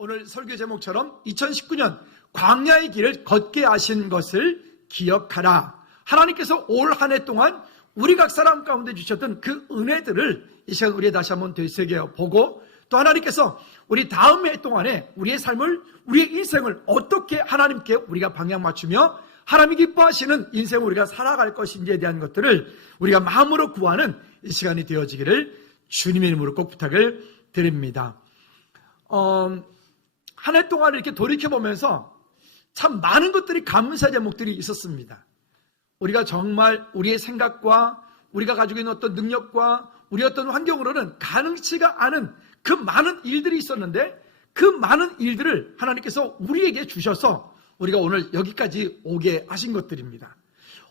오늘 설교 제목처럼 2019년 광야의 길을 걷게 하신 것을 기억하라. 하나님께서 올 한 해 동안 우리 각 사람 가운데 주셨던 그 은혜들을 이 시간 우리 다시 한번 되새겨보고, 또 하나님께서 우리 다음 해 동안에 우리의 삶을, 우리의 인생을 어떻게 하나님께 우리가 방향 맞추며 하나님이 기뻐하시는 인생을 우리가 살아갈 것인지에 대한 것들을 우리가 마음으로 구하는 이 시간이 되어지기를 주님의 이름으로 꼭 부탁을 드립니다. 한 해 동안 이렇게 돌이켜보면서 참 많은 것들이 감사 제목들이 있었습니다. 우리가 정말 우리의 생각과 우리가 가지고 있는 어떤 능력과 우리 어떤 환경으로는 가능치가 않은 그 많은 일들이 있었는데, 그 많은 일들을 하나님께서 우리에게 주셔서 우리가 오늘 여기까지 오게 하신 것들입니다.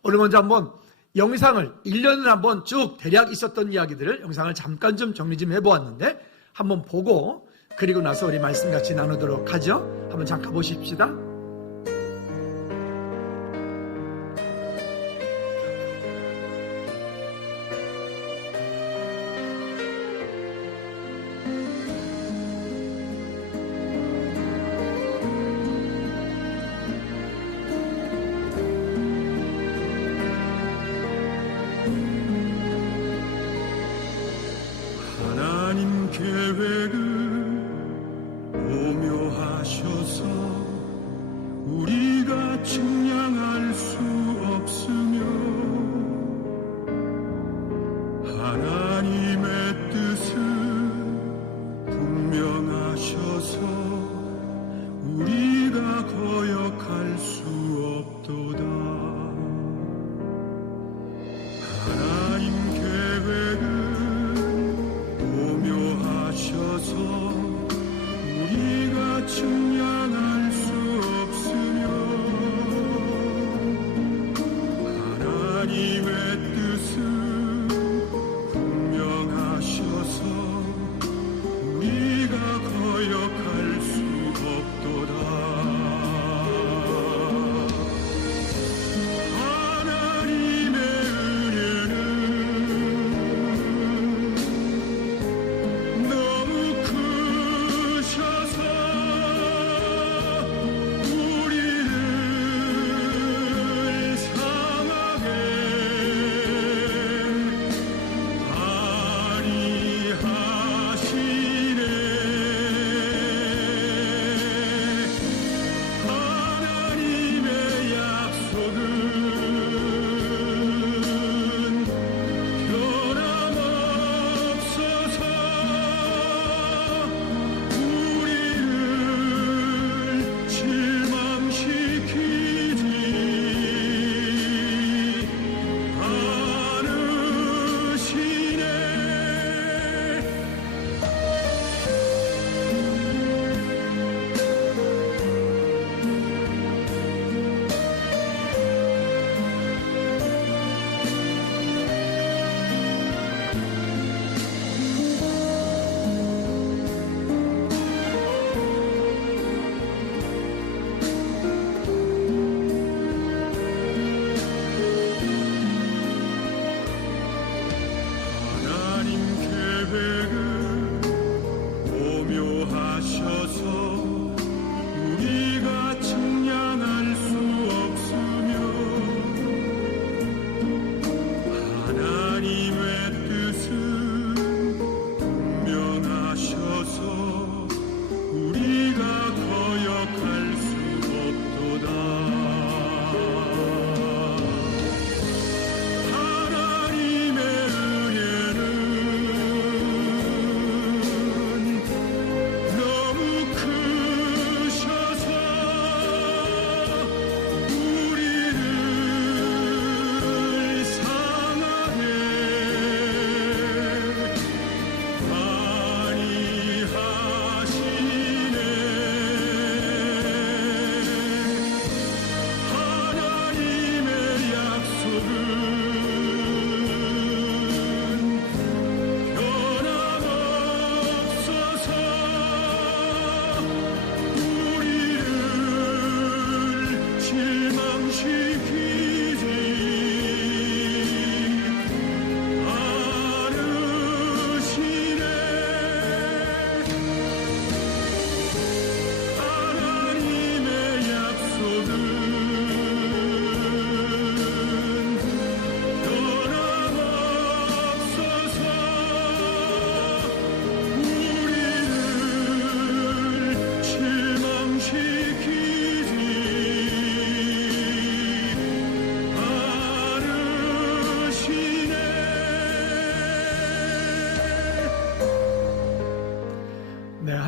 오늘 먼저 한번 영상을 1년을 한번 쭉 대략 있었던 이야기들을 영상을 잠깐 좀 정리 좀 해보았는데, 한번 보고 그리고 나서 우리 말씀 같이 나누도록 하죠. 한번 잠깐 보십시다. 하나님 계획을 오묘하셔서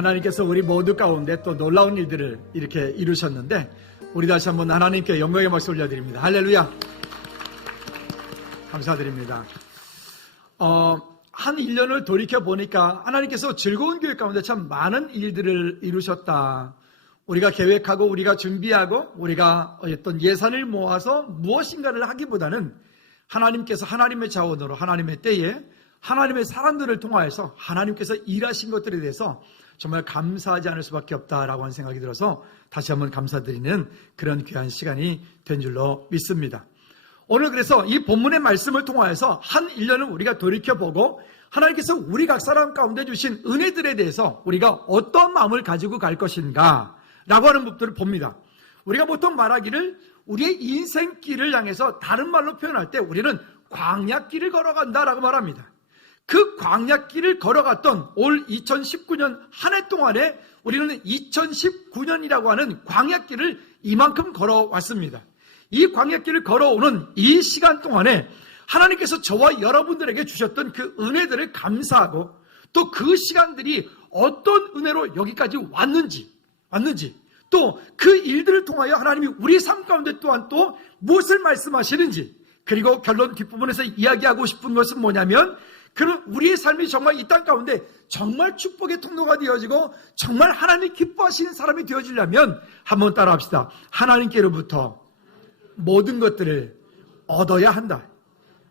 하나님께서 우리 모두 가운데 또 놀라운 일들을 이렇게 이루셨는데 우리 다시 한번 하나님께 영광의 박수 올려드립니다. 할렐루야. 감사드립니다. 한 1년을 돌이켜보니까 하나님께서 즐거운 교회 가운데 참 많은 일들을 이루셨다. 우리가 계획하고 우리가 준비하고 우리가 어떤 예산을 모아서 무엇인가를 하기보다는 하나님께서 하나님의 자원으로 하나님의 때에 하나님의 사람들을 통하여서 하나님께서 일하신 것들에 대해서 정말 감사하지 않을 수밖에 없다라고 하는 생각이 들어서 다시 한번 감사드리는 그런 귀한 시간이 된 줄로 믿습니다. 오늘 그래서 이 본문의 말씀을 통하여서 한 1년을 우리가 돌이켜보고 하나님께서 우리 각 사람 가운데 주신 은혜들에 대해서 우리가 어떤 마음을 가지고 갈 것인가 라고 하는 부분들을 봅니다. 우리가 보통 말하기를 우리의 인생길을 향해서 다른 말로 표현할 때 우리는 광야길을 걸어간다라고 말합니다. 그 광야길을 걸어갔던 올 2019년 한 해 동안에 우리는 2019년이라고 하는 광야길을 이만큼 걸어왔습니다. 이 광야길을 걸어오는 이 시간 동안에 하나님께서 저와 여러분들에게 주셨던 그 은혜들을 감사하고 또 그 시간들이 어떤 은혜로 여기까지 왔는지 또 그 일들을 통하여 하나님이 우리 삶 가운데 또한 또 무엇을 말씀하시는지 그리고 결론 뒷부분에서 이야기하고 싶은 것은 뭐냐면 그는 우리의 삶이 정말 이 땅 가운데 정말 축복의 통로가 되어지고 정말 하나님이 기뻐하시는 사람이 되어지려면 한번 따라합시다. 하나님께로부터 모든 것들을 얻어야 한다.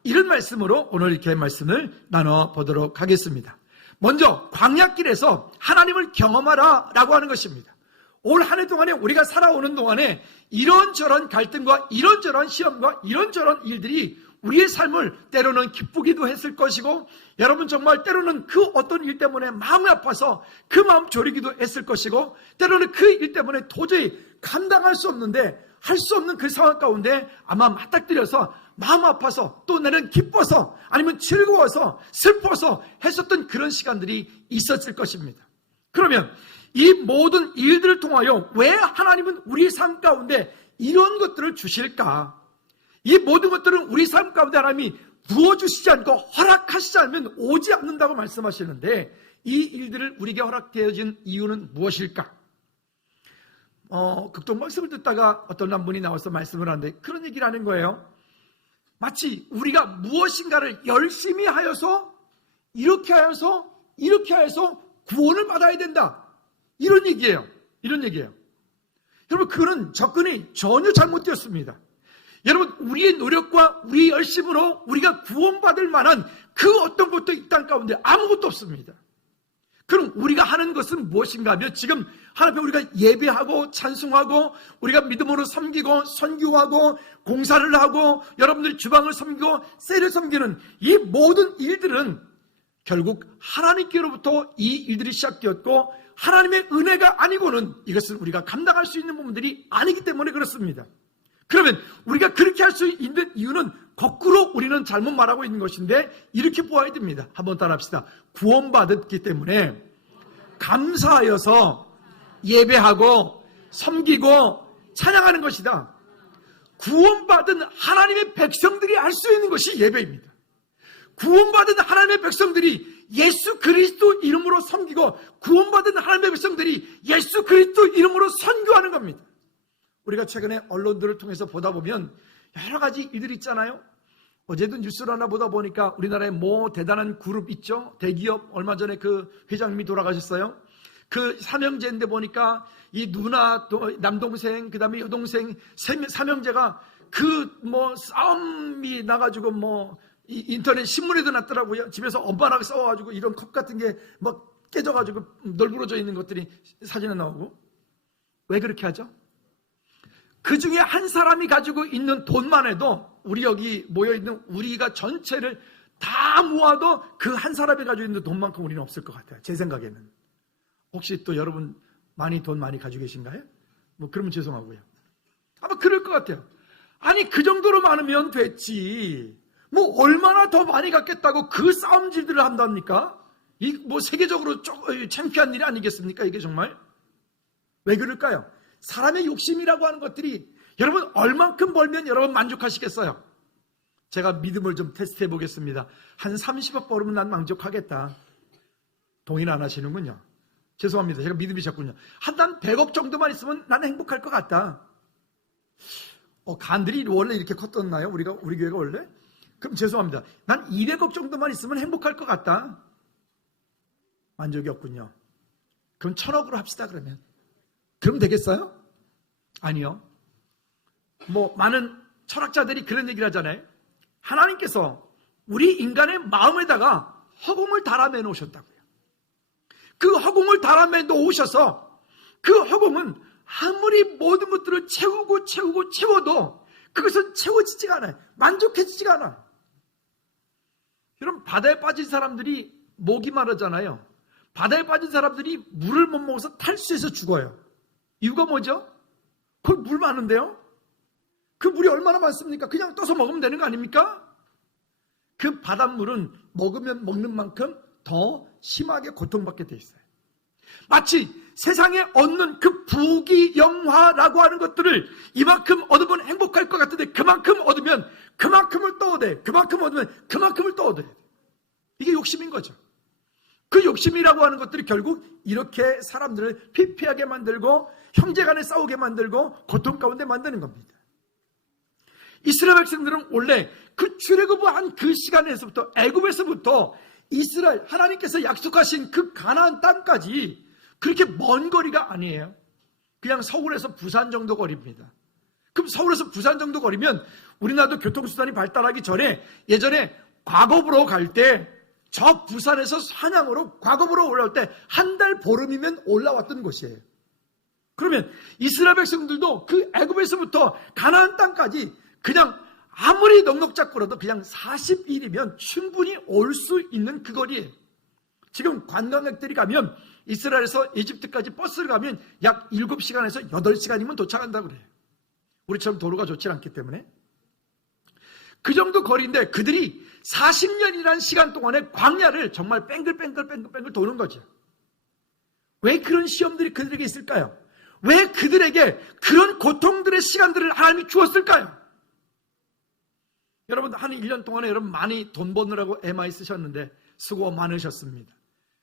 이런 말씀으로 오늘 이렇게 말씀을 나눠보도록 하겠습니다. 먼저 광야길에서 하나님을 경험하라 라고 하는 것입니다. 올 한 해 동안에 우리가 살아오는 동안에 이런저런 갈등과 이런저런 시험과 이런저런 일들이 우리의 삶을 때로는 기쁘기도 했을 것이고 여러분 정말 때로는 그 어떤 일 때문에 마음이 아파서 그 마음 졸이기도 했을 것이고 때로는 그 일 때문에 도저히 감당할 수 없는데 할 수 없는 그 상황 가운데 아마 맞닥뜨려서 마음 아파서 또 나는 기뻐서 아니면 즐거워서 슬퍼서 했었던 그런 시간들이 있었을 것입니다. 그러면 이 모든 일들을 통하여 왜 하나님은 우리 삶 가운데 이런 것들을 주실까? 이 모든 것들은 우리 삶 가운데 하나님이 부어주시지 않고 허락하시지 않으면 오지 않는다고 말씀하시는데 이 일들을 우리에게 허락되어진 이유는 무엇일까? 극동 말씀을 듣다가 어떤 한 분이 나와서 말씀을 하는데 그런 얘기를 하는 거예요. 마치 우리가 무엇인가를 열심히 하여서 이렇게 하여서 구원을 받아야 된다. 이런 얘기예요. 여러분 그거는 접근이 전혀 잘못되었습니다. 여러분 우리의 노력과 우리의 열심으로 우리가 구원받을 만한 그 어떤 것도 이 땅 가운데 아무것도 없습니다. 그럼 우리가 하는 것은 무엇인가 하면 지금 하나님 앞에 우리가 예배하고 찬송하고 우리가 믿음으로 섬기고 선교하고 공사를 하고 여러분들 주방을 섬기고 셀을 섬기는 이 모든 일들은 결국 하나님께로부터 이 일들이 시작되었고 하나님의 은혜가 아니고는 이것을 우리가 감당할 수 있는 부분들이 아니기 때문에 그렇습니다. 그러면 우리가 그렇게 할 수 있는 이유는 거꾸로 우리는 잘못 말하고 있는 것인데 이렇게 보아야 됩니다. 한번 따라합시다. 구원받았기 때문에 감사하여서 예배하고 섬기고 찬양하는 것이다. 구원받은 하나님의 백성들이 할 수 있는 것이 예배입니다. 구원받은 하나님의 백성들이 예수 그리스도 이름으로 섬기고 구원받은 하나님의 백성들이 예수 그리스도 이름으로 선교하는 겁니다. 우리가 최근에 언론들을 통해서 보다 보면 여러 가지 일들이 있잖아요. 어제도 뉴스를 하나 보다 보니까 우리나라에 뭐 대단한 그룹 있죠. 대기업 얼마 전에 그 회장님이 돌아가셨어요. 그 삼형제인데 보니까 이 누나, 남동생, 그 다음에 여동생 삼형제가 그 뭐 싸움이 나가지고 뭐 인터넷 신문에도 났더라고요. 집에서 엄마랑 싸워가지고 이런 컵 같은 게 막 깨져가지고 널브러져 있는 것들이 사진에 나오고. 왜 그렇게 하죠? 그 중에 한 사람이 가지고 있는 돈만 해도 우리 여기 모여있는 우리가 전체를 다 모아도 그 한 사람이 가지고 있는 돈만큼 우리는 없을 것 같아요. 제 생각에는. 혹시 또 여러분 돈 많이 가지고 계신가요? 뭐 그러면 죄송하고요. 아마 그럴 것 같아요. 아니 그 정도로 많으면 됐지. 뭐 얼마나 더 많이 갖겠다고 그 싸움질들을 한답니까? 이 뭐 세계적으로 창피한 일이 아니겠습니까? 이게 정말. 왜 그럴까요? 사람의 욕심이라고 하는 것들이 여러분 얼만큼 벌면 여러분 만족하시겠어요? 제가 믿음을 좀 테스트해 보겠습니다. 한 30억 벌으면 난 만족하겠다. 동의는 안 하시는군요. 죄송합니다. 제가 믿음이셨군요. 한 단 100억 정도만 있으면 나는 행복할 것 같다. 간들이 원래 이렇게 컸었나요? 우리 교회가 원래? 그럼 죄송합니다. 난 200억 정도만 있으면 행복할 것 같다. 만족이 없군요. 그럼 1000억으로 합시다, 그러면. 그럼 되겠어요? 아니요. 많은 철학자들이 그런 얘기를 하잖아요. 하나님께서 우리 인간의 마음에다가 허공을 달아내 놓으셨다고요. 그 허공을 달아내 놓으셔서 그 허공은 아무리 모든 것들을 채워도 그것은 채워지지가 않아요. 만족해지지가 않아요. 여러분, 바다에 빠진 사람들이 목이 마르잖아요. 바다에 빠진 사람들이 물을 못 먹어서 탈수해서 죽어요. 이유가 뭐죠? 거기 물 많은데요? 그 물이 얼마나 많습니까? 그냥 떠서 먹으면 되는 거 아닙니까? 그 바닷물은 먹는 만큼 더 심하게 고통받게 돼 있어요. 마치 세상에 얻는 그 부귀영화라고 하는 것들을 이만큼 얻으면 행복할 것 같은데 그만큼 얻으면 그만큼을 떠야 돼. 그만큼 얻으면 그만큼을 떠야 돼. 이게 욕심인 거죠. 그 욕심이라고 하는 것들이 결국 이렇게 사람들을 피폐하게 만들고 형제간에 싸우게 만들고 고통 가운데 만드는 겁니다. 이스라엘 백성들은 원래 그 출애굽한 그 시간에서부터 애굽에서부터 이스라엘 하나님께서 약속하신 그 가나안 땅까지 그렇게 먼 거리가 아니에요. 그냥 서울에서 부산 정도 거리입니다. 그럼 서울에서 부산 정도 거리면 우리나라도 교통수단이 발달하기 전에 예전에 과거부로 갈 때 저 부산에서 한양으로 과거부로 올라올 때 한 달 보름이면 올라왔던 곳이에요. 그러면 이스라엘 백성들도 그 애굽에서부터 가나안 땅까지 그냥 아무리 넉넉 걸어도 그냥 40일이면 충분히 올 수 있는 그 거리예요. 지금 관광객들이 가면 이스라엘에서 이집트까지 버스를 가면 약 7시간에서 8시간이면 도착한다고 그래요. 우리처럼 도로가 좋지 않기 때문에. 그 정도 거리인데 그들이 40년이라는 시간 동안에 광야를 정말 뺑글뺑글 도는 거죠. 왜 그런 시험들이 그들에게 있을까요? 왜 그들에게 그런 고통들의 시간들을 하나님이 주었을까요? 여러분, 한 1년 동안에 여러분 많이 돈 버느라고 애 많이 쓰셨는데 수고 많으셨습니다.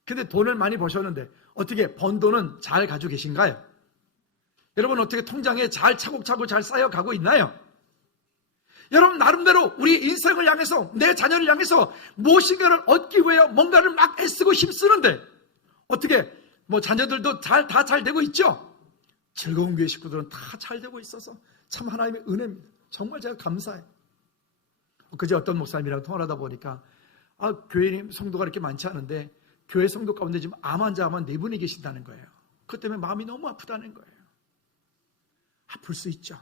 근데 돈을 많이 버셨는데 어떻게 번 돈은 잘 가지고 계신가요? 여러분, 어떻게 통장에 잘 차곡차곡 잘 쌓여가고 있나요? 여러분, 나름대로 우리 인생을 향해서 내 자녀를 향해서 무엇인가를 얻기 위해 뭔가를 막 애쓰고 힘쓰는데 어떻게 자녀들도 다 잘 되고 있죠? 즐거운 교회 식구들은 다 잘 되고 있어서 참 하나님의 은혜입니다. 정말 제가 감사해요. 그제 어떤 목사님이랑 통화하다 보니까 교회 성도가 이렇게 많지 않은데 교회 성도 가운데 지금 암 환자만 4분이 계신다는 거예요. 그것 때문에 마음이 너무 아프다는 거예요. 아플 수 있죠.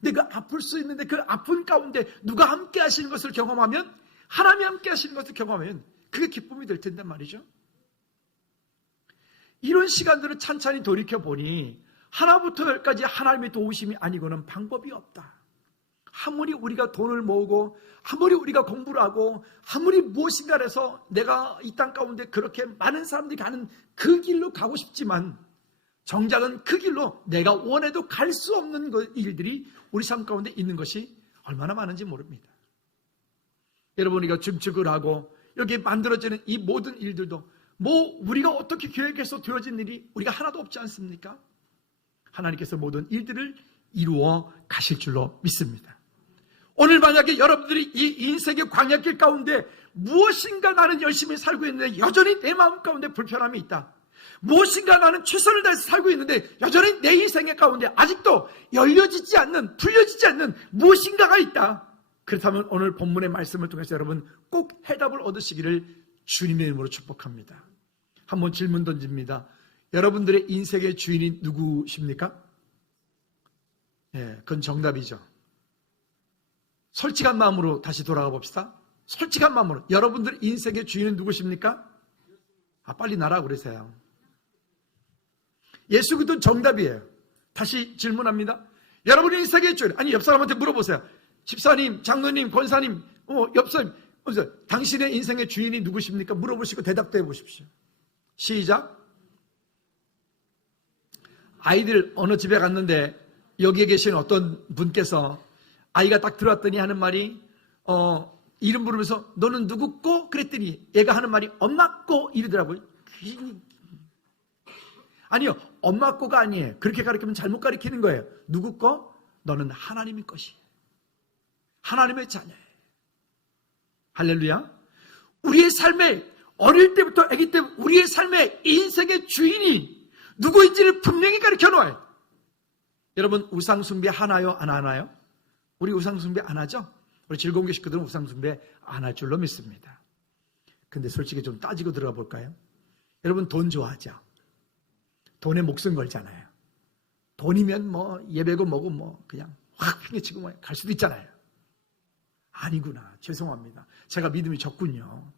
근데 그 아플 수 있는데 그 아픈 가운데 누가 함께 하시는 것을 경험하면, 하나님이 함께 하시는 것을 경험하면 그게 기쁨이 될 텐데 말이죠. 이런 시간들을 찬찬히 돌이켜보니 하나부터 열까지 하나님의 도우심이 아니고는 방법이 없다. 아무리 우리가 돈을 모으고 아무리 우리가 공부를 하고 아무리 무엇인가를 해서 내가 이 땅 가운데 그렇게 많은 사람들이 가는 그 길로 가고 싶지만 정작은 그 길로 내가 원해도 갈 수 없는 일들이 우리 삶 가운데 있는 것이 얼마나 많은지 모릅니다. 여러분, 우리가 증축을 하고 여기 만들어지는 이 모든 일들도 우리가 어떻게 계획해서 되어진 일이 우리가 하나도 없지 않습니까? 하나님께서 모든 일들을 이루어 가실 줄로 믿습니다. 오늘 만약에 여러분들이 이 인생의 광야길 가운데 무엇인가 나는 열심히 살고 있는데 여전히 내 마음 가운데 불편함이 있다. 무엇인가 나는 최선을 다해서 살고 있는데 여전히 내 인생의 가운데 아직도 열려지지 않는, 풀려지지 않는 무엇인가가 있다. 그렇다면 오늘 본문의 말씀을 통해서 여러분 꼭 해답을 얻으시기를 주님의 이름으로 축복합니다. 한번 질문 던집니다. 여러분들의 인생의 주인이 누구십니까? 그건 정답이죠. 솔직한 마음으로 다시 돌아가 봅시다. 솔직한 마음으로. 여러분들 인생의 주인은 누구십니까? 빨리 나라고 그러세요. 예수 그리스도는 정답이에요. 다시 질문합니다. 여러분의 인생의 주인. 옆 사람한테 물어보세요. 집사님, 장로님, 권사님, 옆 사람, 당신의 인생의 주인이 누구십니까? 물어보시고 대답도 해보십시오. 시작. 아이들 어느 집에 갔는데 여기에 계신 어떤 분께서 아이가 딱 들어왔더니 하는 말이 이름 부르면서 너는 누구고? 그랬더니 얘가 하는 말이 엄마고 이러더라고요. 아니요, 엄마 거가 아니에요. 그렇게 가르치면 잘못 가르치는 거예요. 누구 거? 너는 하나님의 것이에요. 하나님의 자녀예요. 할렐루야. 우리의 삶에 어릴 때부터 아기 때 우리의 삶의 인생의 주인이 누구인지를 분명히 가르쳐 놓아요. 여러분, 우상 숭배 하나요? 안 하나요? 우리 우상 숭배 안 하죠? 우리 즐거운 교식들은 우상 숭배 안 할 줄로 믿습니다. 근데 솔직히 좀 따지고 들어가 볼까요? 여러분, 돈 좋아하죠? 돈에 목숨 걸잖아요. 돈이면 뭐 예배고 뭐고 뭐 그냥 확 팽개치고 뭐 갈 수도 있잖아요. 아니구나. 죄송합니다. 제가 믿음이 적군요.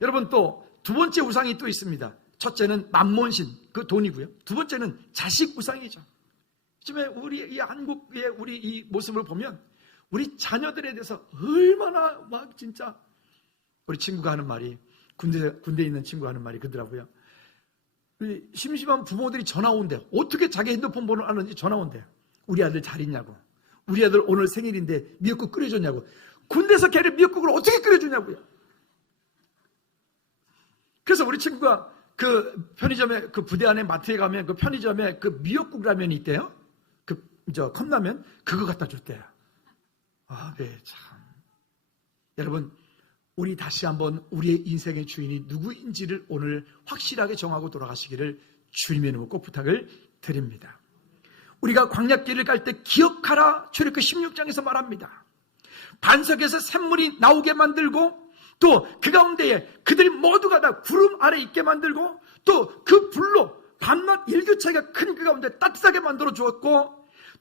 여러분, 또 두 번째 우상이 또 있습니다. 첫째는 만몬신, 그 돈이고요. 두 번째는 자식 우상이죠. 요즘에 우리 이 한국의 우리 이 모습을 보면 우리 자녀들에 대해서 얼마나 막 진짜, 우리 친구가 하는 말이, 군대에 있는 친구가 하는 말이 그러더라고요. 심심한 부모들이 전화 온대요. 어떻게 자기 핸드폰 번호를 아는지 전화 온대요. 우리 아들 잘 있냐고. 우리 아들 오늘 생일인데 미역국 끓여줬냐고. 군대에서 걔를 미역국을 어떻게 끓여주냐고요. 그래서 우리 친구가 그 편의점에, 그 부대 안에 마트에 가면 그 편의점에 그 미역국 라면이 있대요. 컵라면 그거 갖다 줬대요. 아, 네, 참. 여러분, 우리 다시 한번 우리의 인생의 주인이 누구인지를 오늘 확실하게 정하고 돌아가시기를 주님의 이름으로 꼭 부탁을 드립니다. 우리가 광야길을 갈 때 기억하라, 출애굽기 16장에서 말합니다. 반석에서 샘물이 나오게 만들고, 또 그 가운데에 그들이 모두가 다 구름 아래 있게 만들고, 또 그 불로 밤낮 일교차가 큰 그 가운데 따뜻하게 만들어 주었고,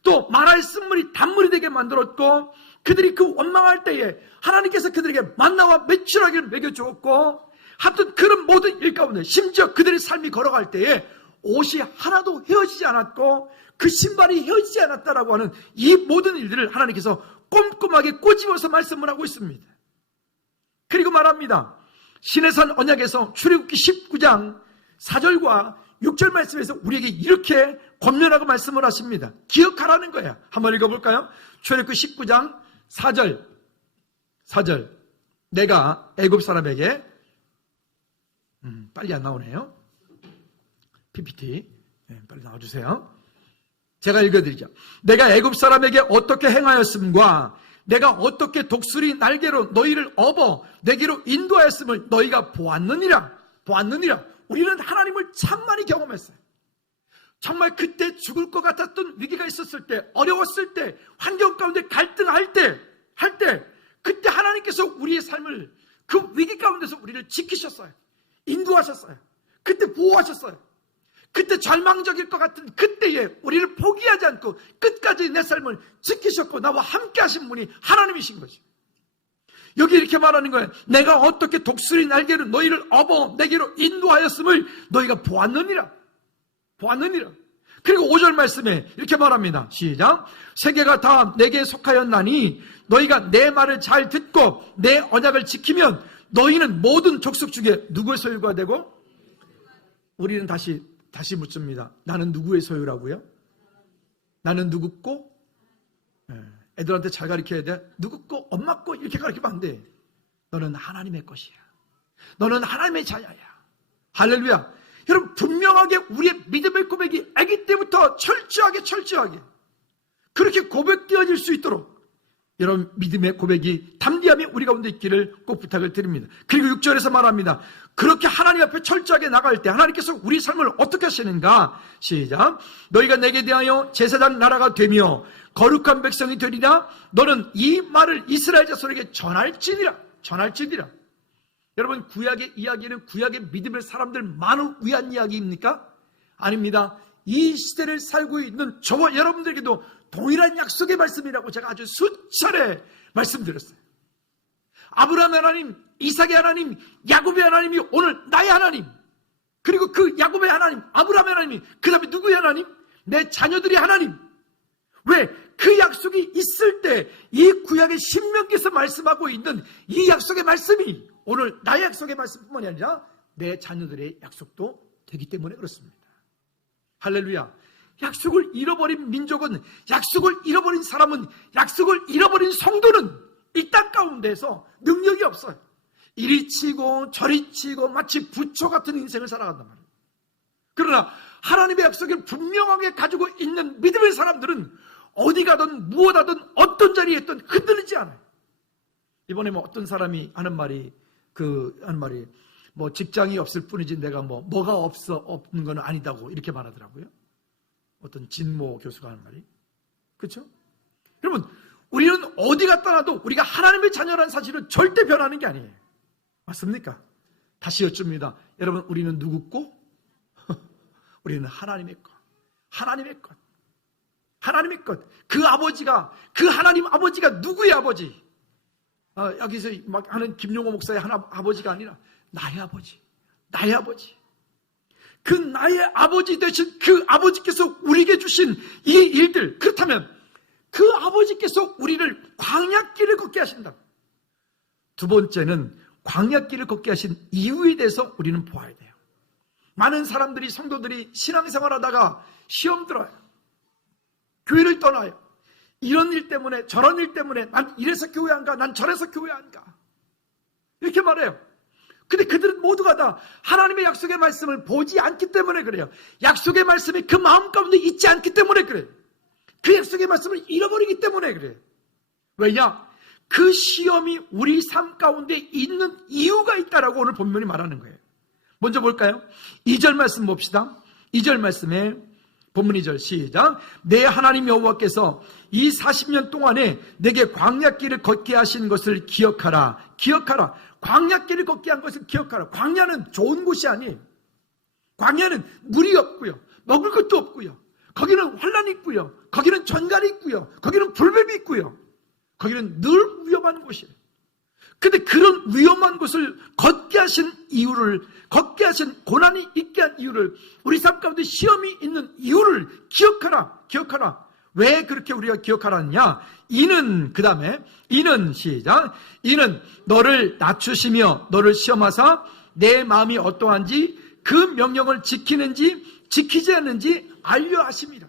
또 마라의 쓴물이 단물이 되게 만들었고, 그들이 그 원망할 때에 하나님께서 그들에게 만나와 메추라기를 먹여주었고, 하여튼 그런 모든 일 가운데, 심지어 그들의 삶이 걸어갈 때에 옷이 하나도 헤어지지 않았고 그 신발이 헤어지지 않았다라고 하는 이 모든 일들을 하나님께서 꼼꼼하게 꼬집어서 말씀을 하고 있습니다. 그리고 말합니다. 시내산 언약에서 출애굽기 19장 4절과 6절 말씀에서 우리에게 이렇게 권면하고 말씀을 하십니다. 기억하라는 거야. 한번 읽어볼까요? 출애굽기 19장 4절. 내가 애굽 사람에게 빨리 안 나오네요. PPT 빨리 나와주세요. 제가 읽어드리죠. 내가 애굽 사람에게 어떻게 행하였음과 내가 어떻게 독수리 날개로 너희를 업어 내게로 인도하였음을 너희가 보았느니라. 우리는 하나님을 참 많이 경험했어요. 정말 그때 죽을 것 같았던 위기가 있었을 때, 어려웠을 때, 환경 가운데 갈등할 때, 그때 하나님께서 우리의 삶을 그 위기 가운데서 우리를 지키셨어요. 인도하셨어요. 그때 보호하셨어요. 그때 절망적일 것 같은 그때에 우리를 포기하지 않고 끝까지 내 삶을 지키셨고 나와 함께 하신 분이 하나님이신 거죠. 여기 이렇게 말하는 거예요. 내가 어떻게 독수리 날개로 너희를 업어 내게로 인도하였음을 너희가 보았느니라. 그리고 5절 말씀에 이렇게 말합니다. 시작. 세계가 다 내게 속하였나니 너희가 내 말을 잘 듣고 내 언약을 지키면 너희는 모든 족속 중에 누구의 소유가 되고, 우리는 다시 묻습니다. 나는 누구의 소유라고요? 나는 누구 거? 애들한테 잘 가르쳐야 돼. 누구 거? 엄마 거? 이렇게 가르치면 안 돼. 너는 하나님의 것이야. 너는 하나님의 자녀야. 할렐루야. 여러분, 분명하게 우리의 믿음의 고백이 아기 때부터 철저하게 그렇게 고백되어질 수 있도록 여러분 믿음의 고백이 담대함이 우리 가운데 있기를 꼭 부탁을 드립니다. 그리고 6절에서 말합니다. 그렇게 하나님 앞에 철저하게 나갈 때 하나님께서 우리 삶을 어떻게 하시는가? 시작. 너희가 내게 대하여 제사장 나라가 되며 거룩한 백성이 되리라. 너는 이 말을 이스라엘 자손에게 전할지니라. 여러분, 구약의 이야기는 구약의 믿음의 사람들만을 위한 이야기입니까? 아닙니다. 이 시대를 살고 있는 저와 여러분들에게도 동일한 약속의 말씀이라고 제가 아주 수차례 말씀드렸어요. 아브라함의 하나님, 이삭의 하나님, 야곱의 하나님이 오늘 나의 하나님, 그리고 그 야곱의 하나님, 아브라함의 하나님, 그 다음에 누구의 하나님? 내 자녀들의 하나님. 왜? 그 약속이 있을 때 이 구약의 신명기에서 말씀하고 있는 이 약속의 말씀이 오늘 나의 약속의 말씀뿐만이 아니라 내 자녀들의 약속도 되기 때문에 그렇습니다. 할렐루야. 약속을 잃어버린 민족은, 약속을 잃어버린 사람은, 약속을 잃어버린 성도는 이 땅 가운데서 능력이 없어요. 이리 치고 저리 치고 마치 부초 같은 인생을 살아간단 말이에요. 그러나 하나님의 약속을 분명하게 가지고 있는 믿음의 사람들은 어디 가든 무엇하든 어떤 자리에 있든 흔들리지 않아요. 이번에 어떤 사람이 하는 말이 직장이 없을 뿐이지 내가 뭐가 없는 건 아니다고 이렇게 말하더라고요. 어떤 진모 교수가 하는 말이. 그렇죠? 여러분, 우리는 어디 갔다 놔도 우리가 하나님의 자녀라는 사실은 절대 변하는 게 아니에요. 맞습니까? 다시 여쭙니다. 여러분, 우리는 누구 거? 우리는 하나님의 것. 하나님의 것. 하나님의 것. 그 하나님 아버지가 누구의 아버지? 여기서 막 하는 김용호 목사의 아버지가 아니라 나의 아버지. 나의 아버지. 그 나의 아버지 되신 그 아버지께서 우리에게 주신 이 일들, 그렇다면 그 아버지께서 우리를 광야길을 걷게 하신다. 두 번째는 광야길을 걷게 하신 이유에 대해서 우리는 보아야 돼요. 많은 사람들이, 성도들이 신앙생활 하다가 시험 들어요. 교회를 떠나요. 이런 일 때문에, 저런 일 때문에 난 이래서 교회 안 가, 난 저래서 교회 안 가. 이렇게 말해요. 근데 그들은 모두가 다 하나님의 약속의 말씀을 보지 않기 때문에 그래요. 약속의 말씀이 그 마음 가운데 있지 않기 때문에 그래요. 그 약속의 말씀을 잃어버리기 때문에 그래요. 왜냐? 그 시험이 우리 삶 가운데 있는 이유가 있다라고 오늘 본문이 말하는 거예요. 먼저 볼까요? 2절 말씀 봅시다. 2절 말씀에 본문 2절 시작. 내 하나님 여호와께서 이 40년 동안에 내게 광야길을 걷게 하신 것을 기억하라. 기억하라. 광야길을 걷게 한 것을 기억하라. 광야는 좋은 곳이 아니에요. 광야는 물이 없고요. 먹을 것도 없고요. 거기는 환란이 있고요. 거기는 전갈이 있고요. 거기는 불뱀이 있고요. 거기는 늘 위험한 곳이에요. 근데 그런 위험한 곳을 걷게 하신 이유를, 걷게 하신 고난이 있게 한 이유를, 우리 삶 가운데 시험이 있는 이유를 기억하라. 기억하라. 왜 그렇게 우리가 기억하라느냐? 이는, 그 다음에 이는 시작. 이는 너를 낮추시며 너를 시험하사 내 마음이 어떠한지 그 명령을 지키는지 지키지 않는지 알려 하심이라.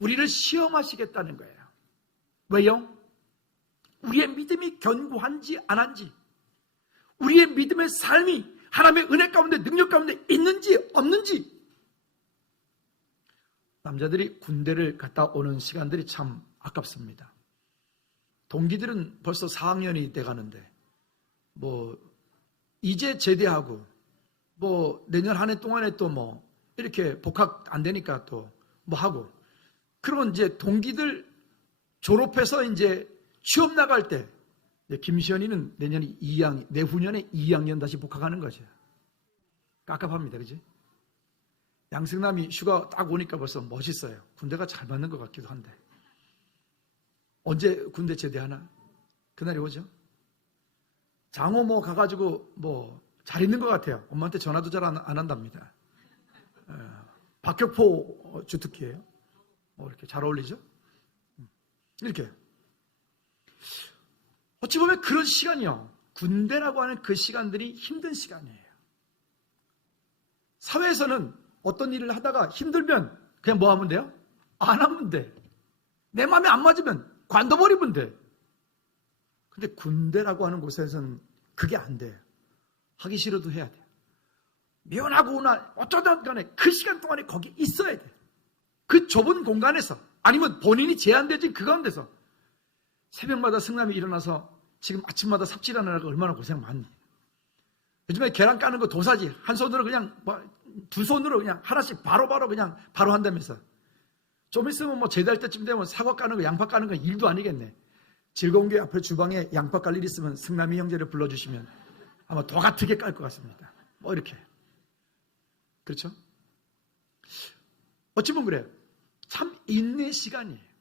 우리를 시험하시겠다는 거예요. 왜요? 우리의 믿음이 견고한지 안 한지, 우리의 믿음의 삶이 하나님의 은혜 가운데, 능력 가운데 있는지 없는지. 남자들이 군대를 갔다 오는 시간들이 참 아깝습니다. 동기들은 벌써 4학년이 돼가는데 이제 제대하고 내년 한 해 동안에 또 이렇게 복학 안 되니까 또 하고, 그러면 이제 동기들 졸업해서 이제 취업 나갈 때 김시현이는 내후년에 2학년 다시 복학하는 거죠. 깝깝합니다. 그지? 양승남이 휴가 딱 오니까 벌써 멋있어요. 군대가 잘 맞는 것 같기도 한데. 언제 군대 제대하나? 그날이 오죠. 장호 가가지고 잘 있는 것 같아요. 엄마한테 전화도 잘 안 한답니다. 박격포 주특기예요. 이렇게 잘 어울리죠? 이렇게. 어찌 보면 그런 시간이요. 군대라고 하는 그 시간들이 힘든 시간이에요. 사회에서는 어떤 일을 하다가 힘들면 그냥 뭐 하면 돼요? 안 하면 돼. 내 마음에 안 맞으면 관둬버리면 돼. 근데 군대라고 하는 곳에서는 그게 안 돼요. 하기 싫어도 해야 돼요. 미워하거나 어쩌다 간에 그 시간 동안에 거기 있어야 돼요. 그 좁은 공간에서, 아니면 본인이 제한되진 그 가운데서 새벽마다 승남이 일어나서 지금 아침마다 삽질하느라고 얼마나 고생 많니. 요즘에 계란 까는 거 도사지. 한 손으로 그냥 두 손으로 그냥 하나씩 바로 그냥 바로 한다면서. 좀 있으면 제대할 때쯤 되면 사과 까는 거, 양파 까는 건 일도 아니겠네. 즐거운 게 앞에 주방에 양파 깔 일 있으면 승남이 형제를 불러주시면 아마 더 같게 깔 것 같습니다. 이렇게. 그렇죠? 어찌 보면 그래요. 참 인내 시간이에요.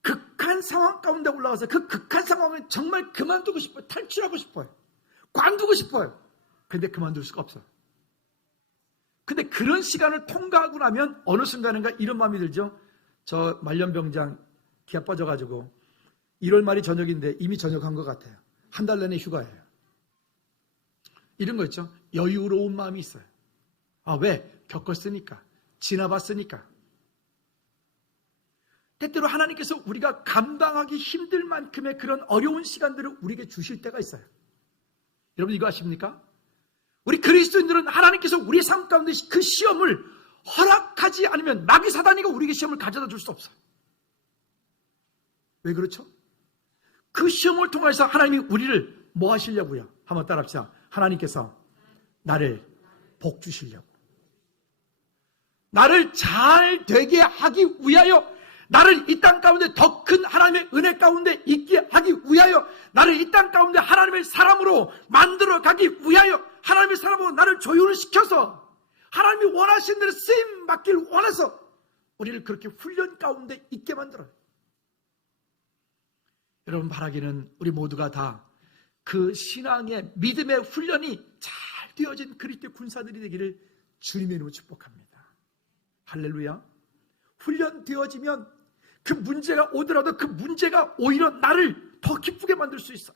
극한 상황 가운데 올라가서 그 극한 상황을 정말 그만두고 싶어요. 탈출하고 싶어요. 관두고 싶어요. 근데 그만둘 수가 없어요. 근데 그런 시간을 통과하고 나면 어느 순간인가 이런 마음이 들죠. 저 말년병장 기아 빠져가지고 1월 말이 저녁인데 이미 저녁한 것 같아요. 한 달 내내 휴가예요. 이런 거 있죠. 여유로운 마음이 있어요. 왜? 겪었으니까. 지나봤으니까. 때때로 하나님께서 우리가 감당하기 힘들 만큼의 그런 어려운 시간들을 우리에게 주실 때가 있어요. 여러분 이거 아십니까? 우리 그리스도인들은 하나님께서 우리의 삶 가운데 그 시험을 허락하지 않으면 마귀 사단이가 우리에게 시험을 가져다 줄 수 없어. 왜 그렇죠? 그 시험을 통해서 하나님이 우리를 뭐 하시려고요? 한번 따라합시다. 하나님께서 나를 복 주시려고, 나를 잘 되게 하기 위하여, 나를 이 땅 가운데 더 큰 하나님의 은혜 가운데 있게 하기 위하여, 나를 이 땅 가운데 하나님의 사람으로 만들어 가기 위하여, 하나님의 사람으로 나를 조율을 시켜서 하나님이 원하시는 대로 쓰임 받기를 원해서 우리를 그렇게 훈련 가운데 있게 만들어요. 여러분, 바라기는 우리 모두가 다 그 신앙의 믿음의 훈련이 잘 되어진 그리스도의 군사들이 되기를 주님의 이름으로 축복합니다. 할렐루야. 훈련되어지면 그 문제가 오더라도 그 문제가 오히려 나를 더 기쁘게 만들 수 있어요.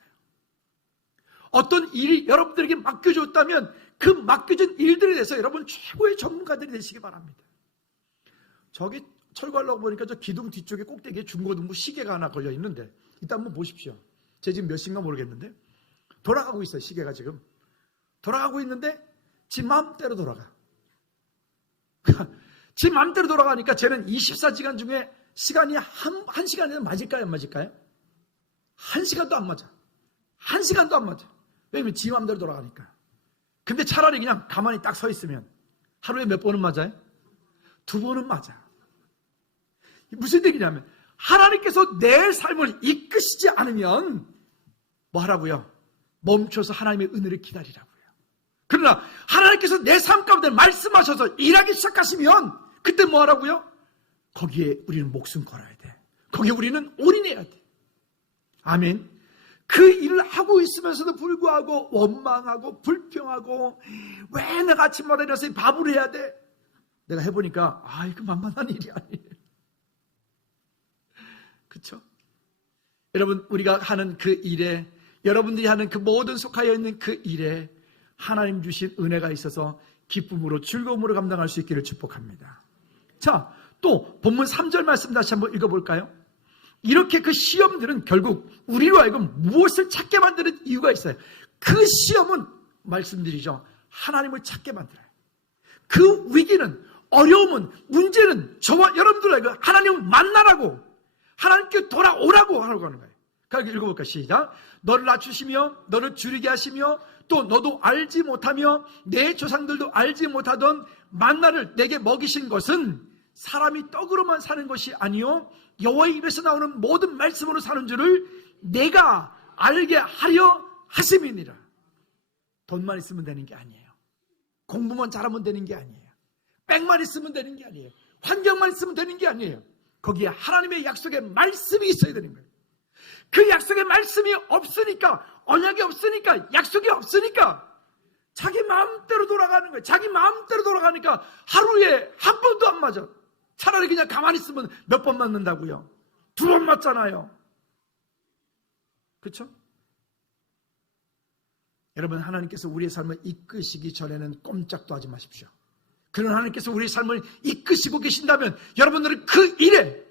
어떤 일이 여러분들에게 맡겨졌다면 그 맡겨진 일들에 대해서 여러분 최고의 전문가들이 되시기 바랍니다. 저기 철거하려고 보니까 저 기둥 뒤쪽에 꼭대기에 중고등부 시계가 하나 걸려 있는데, 이따 한번 보십시오. 제 지금 몇 시인가 모르겠는데 돌아가고 있어요. 시계가 지금 돌아가고 있는데 지 마음대로 돌아가. 지 마음대로 돌아가니까 쟤는 24시간 중에 시간이 한 시간이면 맞을까요? 안 맞을까요? 한 시간도 안 맞아. 한 시간도 안 맞아. 왜냐면 지 마음대로 돌아가니까. 근데 차라리 그냥 가만히 딱 서 있으면 하루에 몇 번은 맞아요? 2번은 맞아. 무슨 얘기냐면 하나님께서 내 삶을 이끄시지 않으면 뭐 하라고요? 멈춰서 하나님의 은혜를 기다리라고요. 그러나 하나님께서 내 삶 가운데 말씀하셔서 일하기 시작하시면 그때 뭐 하라고요? 거기에 우리는 목숨 걸어야 돼. 거기에 우리는 올인해야 돼. 아멘. 그 일을 하고 있으면서도 불구하고 원망하고 불평하고, 왜 내가 아침마다 일어나서 밥을 해야 돼? 내가 해보니까 이거 만만한 일이 아니에요. 그렇죠? 여러분, 우리가 하는 그 일에, 여러분들이 하는 그 모든 속하여 있는 그 일에 하나님 주신 은혜가 있어서 기쁨으로 즐거움으로 감당할 수 있기를 축복합니다. 자, 또 본문 3절 말씀 다시 한번 읽어볼까요? 이렇게 그 시험들은 결국 우리로 하여금 무엇을 찾게 만드는 이유가 있어요. 그 시험은 말씀드리죠, 하나님을 찾게 만들어요. 그 위기는, 어려움은, 문제는 저와 여러분들로 하여금 하나님을 만나라고, 하나님께 돌아오라고 하는 거예요. 그러니까 읽어볼까요? 시작. 너를 낮추시며 너를 줄이게 하시며 또 너도 알지 못하며 내 조상들도 알지 못하던 만나를 내게 먹이신 것은 사람이 떡으로만 사는 것이 아니요 여호와의 입에서 나오는 모든 말씀으로 사는 줄을 내가 알게 하려 하심이니라. 돈만 있으면 되는 게 아니에요. 공부만 잘하면 되는 게 아니에요. 백만 있으면 되는 게 아니에요. 환경만 있으면 되는 게 아니에요. 거기에 하나님의 약속의 말씀이 있어야 되는 거예요. 그 약속의 말씀이 없으니까, 언약이 없으니까, 약속이 없으니까 자기 마음대로 돌아가는 거예요. 자기 마음대로 돌아가니까 하루에 한 번도 안 맞아. 차라리 그냥 가만히 있으면 몇 번 맞는다고요? 2번 맞잖아요. 그렇죠? 여러분, 하나님께서 우리의 삶을 이끄시기 전에는 꼼짝도 하지 마십시오. 그런 하나님께서 우리의 삶을 이끄시고 계신다면 여러분들은 그 일에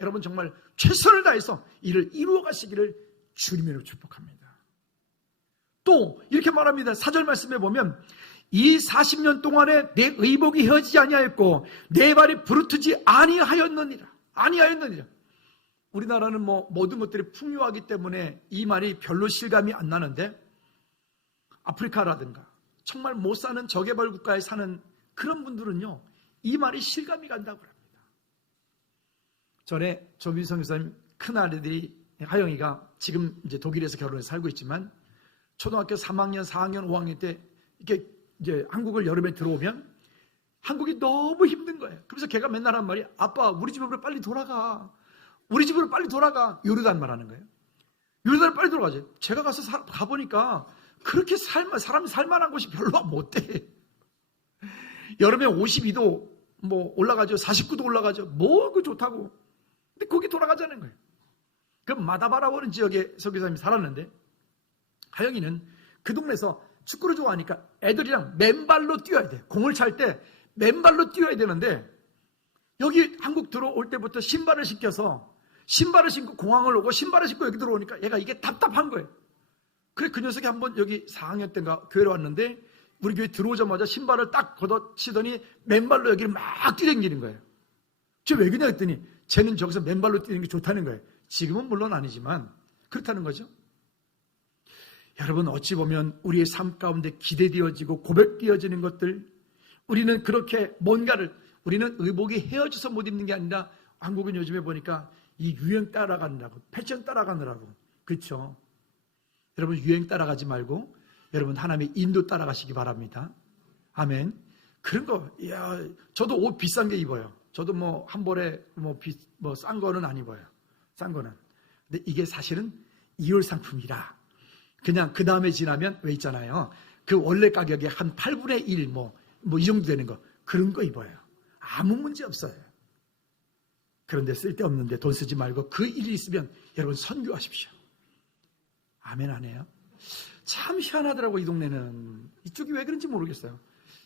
여러분 정말 최선을 다해서 일을 이루어 가시기를 주님으로 축복합니다. 또 이렇게 말합니다. 4절 말씀에 보면 이 40년 동안에 내 의복이 헤어지지 아니하였고 내 발이 부르트지 아니하였느니라. 우리나라는 모든 것들이 풍요하기 때문에 이 말이 별로 실감이 안 나는데, 아프리카라든가 정말 못 사는 저개발 국가에 사는 그런 분들은요, 이 말이 실감이 간다고 합니다. 전에 조민성 교사님 큰아들이 하영이가 지금 이제 독일에서 결혼해서 살고 있지만, 초등학교 3학년, 4학년, 5학년 때 이렇게 이제 한국을 여름에 들어오면 한국이 너무 힘든 거예요. 그래서 걔가 맨날 하는 말이, 아빠 우리 집으로 빨리 돌아가. 우리 집으로 빨리 돌아가. 요르단 말하는 거예요. 요르단 빨리 돌아가지. 제가 가서 가보니까 그렇게 사람이 살만한 곳이 별로 못 돼. 여름에 52도 올라가죠. 49도 올라가죠. 그 좋다고. 근데 거기 돌아가자는 거예요. 그 마다바라고는 지역에 설교사님이 살았는데, 하영이는 그 동네에서 축구를 좋아하니까 애들이랑 맨발로 뛰어야 돼. 공을 찰 때 맨발로 뛰어야 되는데, 여기 한국 들어올 때부터 신발을 신고 공항을 오고 신발을 신고 여기 들어오니까 얘가 이게 답답한 거예요. 그래 그 녀석이 한번 여기 4학년 때인가 교회로 왔는데, 우리 교회 들어오자마자 신발을 딱 걷어치더니 맨발로 여기를 막 뛰댕기는 거예요. 저 왜 그러냐 했더니 쟤는 저기서 맨발로 뛰는 게 좋다는 거예요. 지금은 물론 아니지만 그렇다는 거죠. 여러분, 어찌 보면 우리의 삶 가운데 기대되어지고 고백되어지는 것들, 우리는 그렇게 뭔가를, 우리는 의복이 헤어져서 못 입는 게 아니라 한국은 요즘에 보니까 이 유행 따라가느라고, 패션 따라가느라고, 그렇죠? 여러분, 유행 따라가지 말고 여러분 하나님의 인도 따라가시기 바랍니다. 아멘. 그런 거, 야, 저도 옷 비싼 게 입어요. 저도 뭐 한 벌에 뭐 싼 거는 안 입어요. 싼 거는. 근데 이게 사실은 2월 상품이라 그냥 그 다음에 지나면 왜 있잖아요. 그 원래 가격의 한 8분의 1 뭐 이 정도 되는 거, 그런 거 입어요. 아무 문제 없어요. 그런데 쓸데없는데 돈 쓰지 말고 그 일이 있으면 여러분 선교하십시오. 아멘 안 해요? 참 희한하더라고, 이 동네는. 이쪽이 왜 그런지 모르겠어요.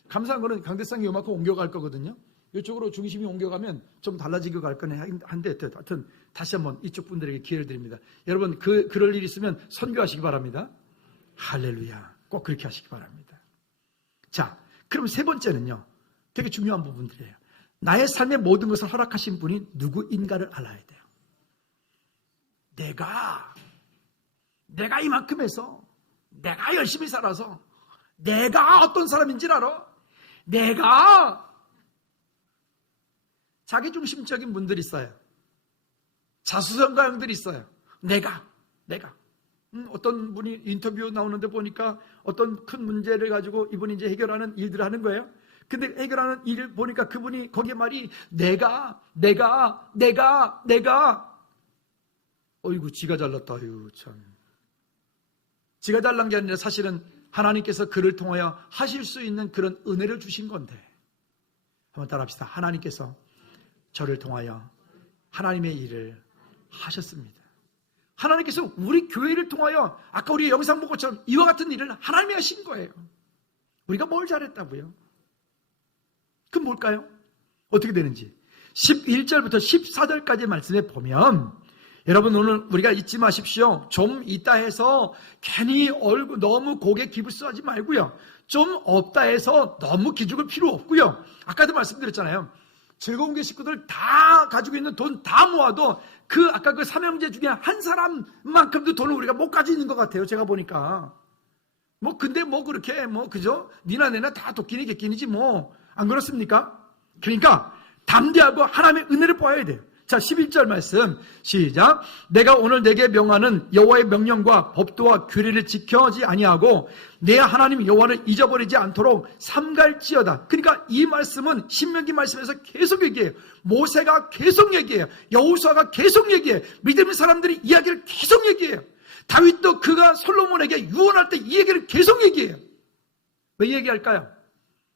감사한 거는 강대상이 요만큼 옮겨갈 거거든요. 이쪽으로 중심이 옮겨가면 좀 달라지고 갈 거네 한데, 하여튼 다시 한번 이쪽 분들에게 기회를 드립니다. 여러분, 그럴 일 있으면 선교하시기 바랍니다. 할렐루야. 꼭 그렇게 하시기 바랍니다. 자, 그럼 세 번째는요, 되게 중요한 부분들이에요. 나의 삶의 모든 것을 허락하신 분이 누구인가를 알아야 돼요. 내가 이만큼 해서, 내가 열심히 살아서, 내가 어떤 사람인지를 알아. 내가 자기중심적인 분들이 있어요. 자수성가형들이 있어요. 내가. 어떤 분이 인터뷰 나오는데 보니까 어떤 큰 문제를 가지고 이분이 이제 해결하는 일들을 하는 거예요. 근데 해결하는 일을 보니까 그분이 거기에 말이 내가. 어이구, 지가 잘났다. 아유, 참. 지가 잘난 게 아니라 사실은 하나님께서 그를 통하여 하실 수 있는 그런 은혜를 주신 건데. 한번 따라합시다. 하나님께서 저를 통하여 하나님의 일을 하셨습니다. 하나님께서 우리 교회를 통하여 아까 우리 영상 본 것처럼 이와 같은 일을 하나님이 하신 거예요. 우리가 뭘 잘했다고요? 그럼 뭘까요? 어떻게 되는지 11절부터 14절까지 말씀에 보면, 여러분 오늘 우리가 잊지 마십시오. 좀 있다 해서 괜히 얼굴 너무 고개 기부스하지 말고요. 좀 없다 해서 너무 기죽을 필요 없고요. 아까도 말씀드렸잖아요. 즐거운 게 식구들 다 가지고 있는 돈 다 모아도 아까 그 삼형제 중에 한 사람만큼도 돈을 우리가 못 가지는 것 같아요. 제가 보니까. 근데 그렇게 그죠? 니나 내나 다 도끼니 객끼니지 안 그렇습니까? 그러니까 담대하고 하나님의 은혜를 보아야 돼요. 자, 11절 말씀 시작. 내가 오늘 내게 명하는 여호와의 명령과 법도와 규례를 지켜지 아니하고 내 하나님 여호와를 잊어버리지 않도록 삼갈지어다. 그러니까 이 말씀은 신명기 말씀에서 계속 얘기해요. 모세가 계속 얘기해요. 여호수아가 계속 얘기해요. 믿음의 사람들이 이야기를 계속 얘기해요. 다윗도 그가 솔로몬에게 유언할 때 이 얘기를 계속 얘기해요. 왜 얘기할까요?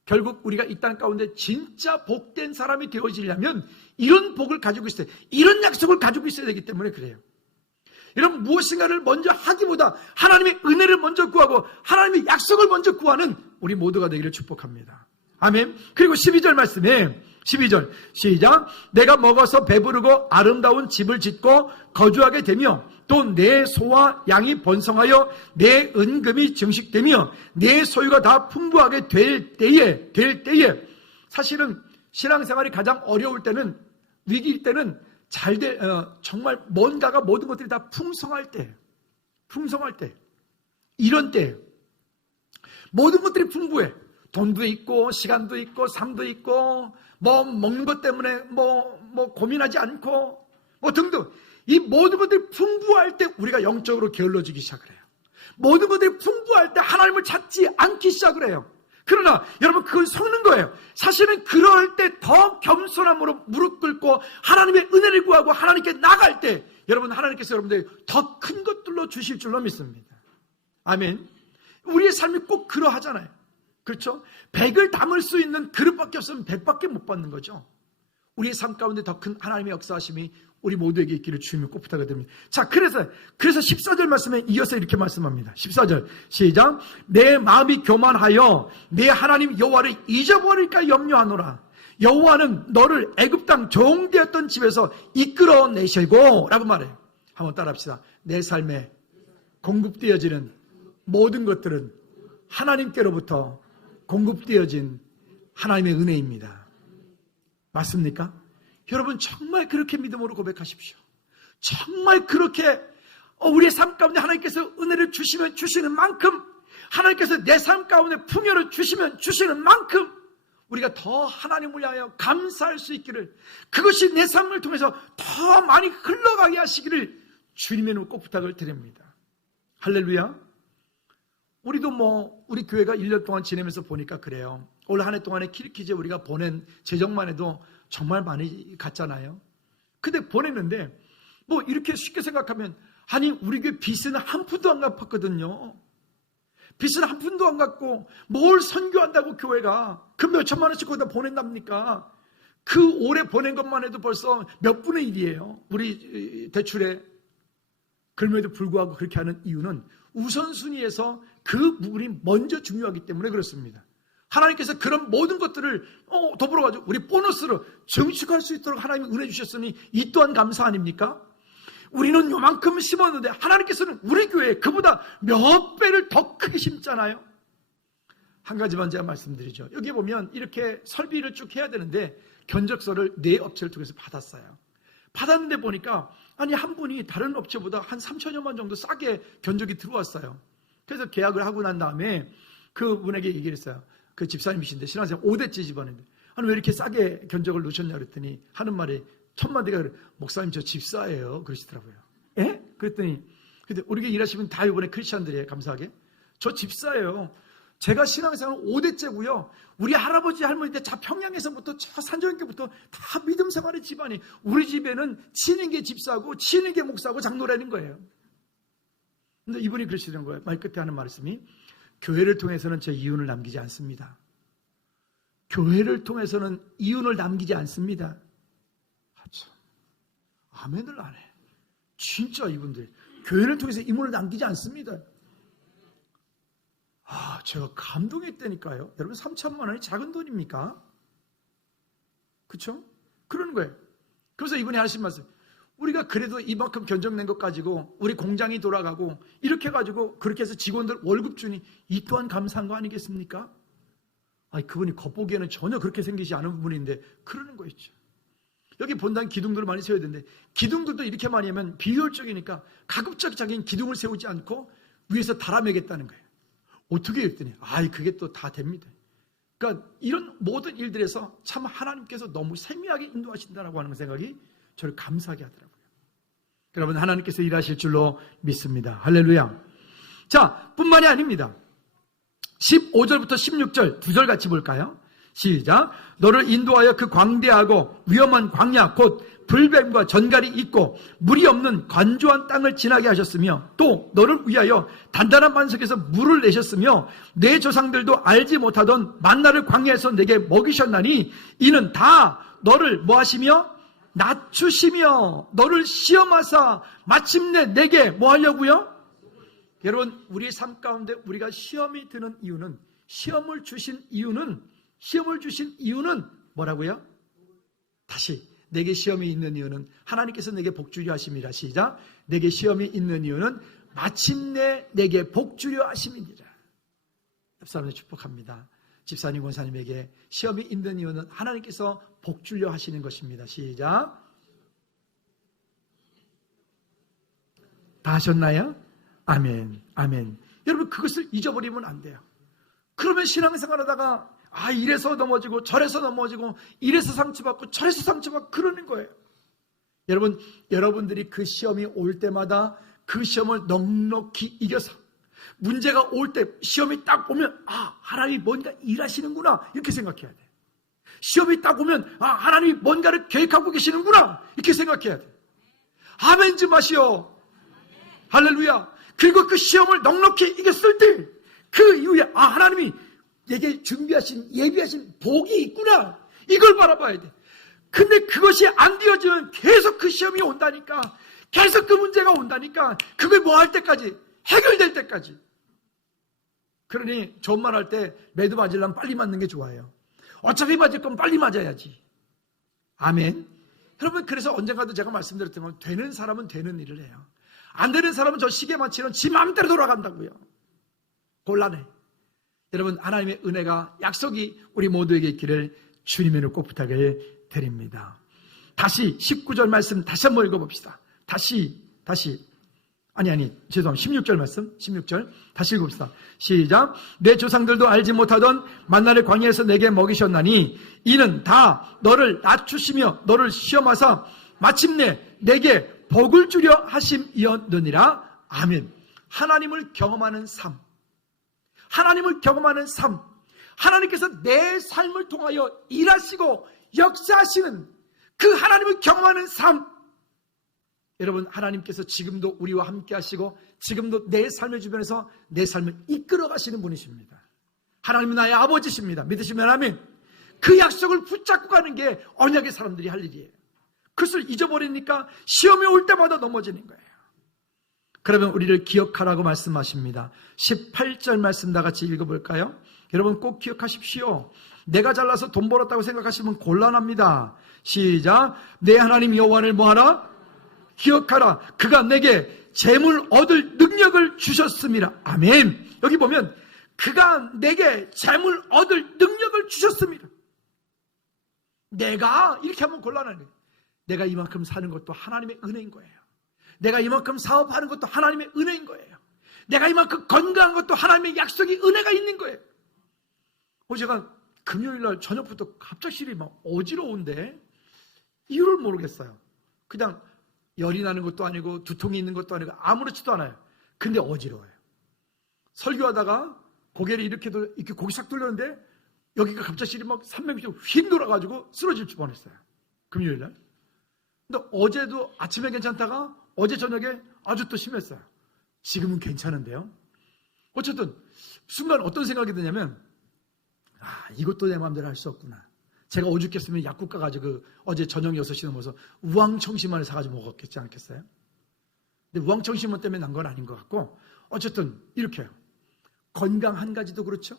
결국 우리가 이 땅 가운데 진짜 복된 사람이 되어지려면 이런 복을 가지고 있어야 돼요. 이런 약속을 가지고 있어야 되기 때문에 그래요. 여러분, 무엇인가를 먼저 하기보다 하나님의 은혜를 먼저 구하고 하나님의 약속을 먼저 구하는 우리 모두가 되기를 축복합니다. 아멘. 그리고 12절 말씀에 12절 시작. 내가 먹어서 배부르고 아름다운 집을 짓고 거주하게 되며 또 내 소와 양이 번성하여 내 은금이 증식되며 내 소유가 다 풍부하게 될 때에 사실은 신앙생활이 가장 어려울 때는, 위기일 때는 정말 뭔가가 모든 것들이 다 풍성할 때, 이런 때 모든 것들이 풍부해. 돈도 있고 시간도 있고 삶도 있고 먹는 것 때문에 고민하지 않고 등등, 이 모든 것들이 풍부할 때 우리가 영적으로 게을러지기 시작을 해요. 모든 것들이 풍부할 때 하나님을 찾지 않기 시작을 해요. 그러나 여러분, 그건 속는 거예요. 사실은 그럴 때 더 겸손함으로 무릎 꿇고 하나님의 은혜를 구하고 하나님께 나갈 때 여러분, 하나님께서 여러분들 더 큰 것들로 주실 줄로 믿습니다. 아멘. 우리의 삶이 꼭 그러하잖아요. 그렇죠? 100을 담을 수 있는 그릇밖에 없으면 100밖에 못 받는 거죠. 우리의 삶 가운데 더 큰 하나님의 역사하심이 우리 모두에게 있기를 주님을 꼭 부탁드립니다. 자, 그래서 14절 말씀에 이어서 이렇게 말씀합니다. 14절 시작. 내 마음이 교만하여 내 하나님 여호와를 잊어버릴까 염려하노라. 여호와는 너를 애굽 땅 종되었던 집에서 이끌어내시고 라고 말해요. 한번 따라합시다. 내 삶에 공급되어지는 모든 것들은 하나님께로부터 공급되어진 하나님의 은혜입니다. 맞습니까? 여러분 정말 그렇게 믿음으로 고백하십시오. 정말 그렇게 우리의 삶 가운데 하나님께서 은혜를 주시면 주시는 만큼, 하나님께서 내 삶 가운데 풍요를 주시면 주시는 만큼 우리가 더 하나님을 향하여 감사할 수 있기를, 그것이 내 삶을 통해서 더 많이 흘러가게 하시기를 주님의 이름으로 꼭 부탁을 드립니다. 할렐루야. 우리도 우리 교회가 1년 동안 지내면서 보니까 그래요. 올 한 해 동안에 키리키즈에 우리가 보낸 재정만 해도 정말 많이 갔잖아요. 근데 보냈는데 이렇게 쉽게 생각하면, 아니 우리 교회 빚은 한 푼도 안 갚았거든요. 빚은 한 푼도 안 갚고 뭘 선교한다고 교회가 그 몇천만 원씩 거기다 보낸답니까? 그 올해 보낸 것만 해도 벌써 몇 분의 1이에요. 우리 대출에. 그럼에도 불구하고 그렇게 하는 이유는 우선순위에서 그 부분이 먼저 중요하기 때문에 그렇습니다. 하나님께서 그런 모든 것들을 더불어가지고 우리 보너스로 증축할 수 있도록 하나님이 은혜 주셨으니 이 또한 감사 아닙니까? 우리는 요만큼 심었는데 하나님께서는 우리 교회에 그보다 몇 배를 더 크게 심잖아요. 한 가지만 제가 말씀드리죠. 여기 보면 이렇게 설비를 쭉 해야 되는데 견적서를 4업체를 통해서 받았어요. 받았는데 보니까 아니 한 분이 다른 업체보다 한 3천여만 정도 싸게 견적이 들어왔어요. 그래서 계약을 하고 난 다음에 그분에게 얘기를 했어요. 그 집사님이신데 신앙생활 5대째 집안인데 아니 왜 이렇게 싸게 견적을 넣으셨냐 그랬더니 하는 말이 첫마디가 그래, 목사님 저 집사예요 그러시더라고요. 에? 그랬더니 근데 우리 교회 일하시면 다 이번에 크리스찬들이에요. 감사하게 저 집사예요. 제가 신앙생활 5대째고요. 우리 할아버지 할머니 때 자 평양에서부터 저 산정교부터 다 믿음 생활의 집안이, 우리 집에는 치는 게 집사고 치는 게 목사고 장로라는 거예요. 근데 이분이 그러시는 거예요. 말 끝에 하는 말씀이 교회를 통해서는 제 이윤을 남기지 않습니다. 교회를 통해서는 이윤을 남기지 않습니다. 참, 아멘을 안 해. 진짜 이분들 교회를 통해서 이윤을 남기지 않습니다. 제가 감동했다니까요. 여러분 3천만 원이 작은 돈입니까? 그렇죠? 그러는 거예요. 그래서 이분이 하신 말씀, 우리가 그래도 이만큼 견적낸 것 가지고 우리 공장이 돌아가고 이렇게 가지고 그렇게 해서 직원들 월급 주니 이 또한 감사한 거 아니겠습니까? 아니 그분이 겉보기에는 전혀 그렇게 생기지 않은 분인데 그러는 거 있죠. 여기 본당 기둥들을 많이 세워야 되는데 기둥들도 이렇게 많이 하면 비효율적이니까 가급적 자기는 기둥을 세우지 않고 위에서 달아매겠다는 거예요. 어떻게 했더니 그게 또 다 됩니다. 그러니까 이런 모든 일들에서 참 하나님께서 너무 세미하게 인도하신다라고 하는 생각이 저를 감사하게 하더라고요. 여러분 하나님께서 일하실 줄로 믿습니다. 할렐루야. 자, 뿐만이 아닙니다. 15절부터 16절 2절 같이 볼까요? 시작. 너를 인도하여 그 광대하고 위험한 광야 곧 불뱀과 전갈이 있고 물이 없는 건조한 땅을 지나게 하셨으며 또 너를 위하여 단단한 반석에서 물을 내셨으며 내 조상들도 알지 못하던 만나를 광야에서 내게 먹이셨나니 이는 다 너를 뭐하시며 낮추시며 너를 시험하사 마침내 내게 뭐하려고요? 여러분 우리의 삶 가운데 우리가 시험이 드는 이유는 시험을 주신 이유는 뭐라고요? 다시 내게 시험이 있는 이유는 하나님께서 내게 복주려 하심이라. 시작. 내게 시험이 있는 이유는 마침내 내게 복주려 하심이니라. 옆 사람을 축복합니다. 집사님, 권사님에게 시험이 있는 이유는 하나님께서 복주려 하시는 것입니다. 시작. 다 하셨나요? 아멘, 아멘. 여러분 그것을 잊어버리면 안 돼요. 그러면 신앙생활 하다가 이래서 넘어지고 저래서 넘어지고 이래서 상처받고 저래서 상처받고 그러는 거예요. 여러분, 여러분들이 그 시험이 올 때마다 그 시험을 넉넉히 이겨서 문제가 올 때 시험이 딱 오면 하나님이 뭔가 일하시는구나 이렇게 생각해야 돼. 시험이 딱 오면 하나님이 뭔가를 계획하고 계시는구나 이렇게 생각해야 돼. 아멘 좀 하시오. 할렐루야. 그리고 그 시험을 넉넉히 이겼을 때 그 이후에 하나님이 내게 준비하신 예비하신 복이 있구나 이걸 바라봐야 돼. 근데 그것이 안 되어지면 계속 그 시험이 온다니까. 계속 그 문제가 온다니까. 그걸 뭐 할 때까지 해결될 때까지. 그러니 좋은 말 할 때 매도 맞으려면 빨리 맞는 게 좋아요. 어차피 맞을 건 빨리 맞아야지. 아멘. 여러분 그래서 언젠가도 제가 말씀드렸던 건 되는 사람은 되는 일을 해요. 안 되는 사람은 저 시계 마치는 지 마음대로 돌아간다고요. 곤란해. 여러분, 하나님의 은혜가, 약속이 우리 모두에게 있기를 주님의 이름으로 꼭 부탁을 드립니다. 다시 19절 말씀 다시 한번 읽어봅시다. 죄송합니다. 16절 말씀, 16절 다시 읽어봅시다. 시작. 내 조상들도 알지 못하던 만나를 광야에서 내게 먹이셨나니 이는 다 너를 낮추시며 너를 시험하사 마침내 내게 복을 주려 하심이었느니라. 아멘. 하나님을 경험하는 삶, 하나님을 경험하는 삶, 하나님께서 내 삶을 통하여 일하시고 역사하시는 그 하나님을 경험하는 삶. 여러분, 하나님께서 지금도 우리와 함께 하시고 지금도 내 삶의 주변에서 내 삶을 이끌어 가시는 분이십니다. 하나님은 나의 아버지십니다. 믿으시면 아멘. 그 약속을 붙잡고 가는 게 언약의 사람들이 할 일이에요. 그것을 잊어버리니까 시험이 올 때마다 넘어지는 거예요. 그러면 우리를 기억하라고 말씀하십니다. 18절 말씀 다 같이 읽어볼까요? 여러분 꼭 기억하십시오. 내가 잘나서 돈 벌었다고 생각하시면 곤란합니다. 시작. 내 하나님 여호와를 뭐하라? 기억하라. 그가 내게 재물 얻을 능력을 주셨습니다. 아멘. 여기 보면 그가 내게 재물 얻을 능력을 주셨습니다. 내가 이렇게 하면 곤란한 거예요. 내가 이만큼 사는 것도 하나님의 은혜인 거예요. 내가 이만큼 사업하는 것도 하나님의 은혜인 거예요. 내가 이만큼 건강한 것도 하나님의 약속이 은혜가 있는 거예요. 제가 금요일날 저녁부터 갑작스레 막 어지러운데 이유를 모르겠어요. 그냥 열이 나는 것도 아니고 두통이 있는 것도 아니고 아무렇지도 않아요. 근데 어지러워요. 설교하다가 고개를 이렇게 고개 싹 돌렸는데 여기가 갑자기 막 300m 휙 돌아가지고 쓰러질 뻔했어요. 금요일날. 근데 어제도 아침에 괜찮다가 어제 저녁에 아주 또 심했어요. 지금은 괜찮은데요. 어쨌든 순간 어떤 생각이 드냐면 이것도 내 마음대로 할 수 없구나. 제가 오죽했으면 약국 가가지고 어제 저녁 6시 넘어서 우황청심환을 사가지고 먹었겠지 않겠어요? 근데 우황청심환 때문에 난 건 아닌 것 같고 어쨌든 이렇게요. 건강 한 가지도 그렇죠.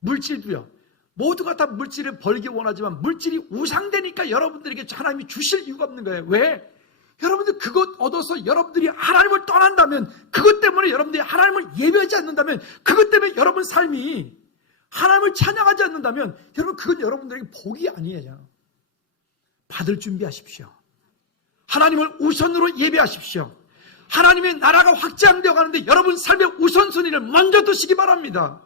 물질도요. 모두가 다 물질을 벌기 원하지만 물질이 우상되니까 여러분들에게 하나님이 주실 이유가 없는 거예요. 왜? 여러분들 그것 얻어서 여러분들이 하나님을 떠난다면, 그것 때문에 여러분들이 하나님을 예배하지 않는다면, 그것 때문에 여러분 삶이 하나님을 찬양하지 않는다면 여러분 그건 여러분들에게 복이 아니에요. 받을 준비하십시오. 하나님을 우선으로 예배하십시오. 하나님의 나라가 확장되어 가는데 여러분 삶의 우선순위를 먼저 두시기 바랍니다.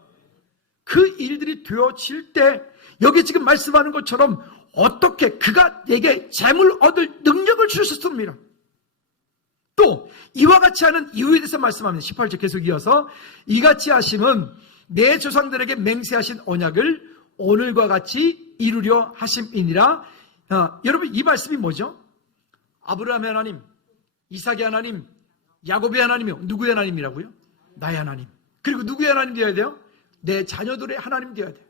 그 일들이 되어질 때 여기 지금 말씀하는 것처럼 어떻게 그가 내게 재물 얻을 능력을 주셨습니다. 또 이와 같이 하는 이유에 대해서 말씀합니다. 18절 계속 이어서 이같이 하심은 내 조상들에게 맹세하신 언약을 오늘과 같이 이루려 하심이니라. 여러분 이 말씀이 뭐죠? 아브라함의 하나님, 이삭의 하나님, 야곱의 하나님이요. 누구의 하나님이라고요? 나의 하나님. 그리고 누구의 하나님 되어야 돼요? 내 자녀들의 하나님 되어야 돼요.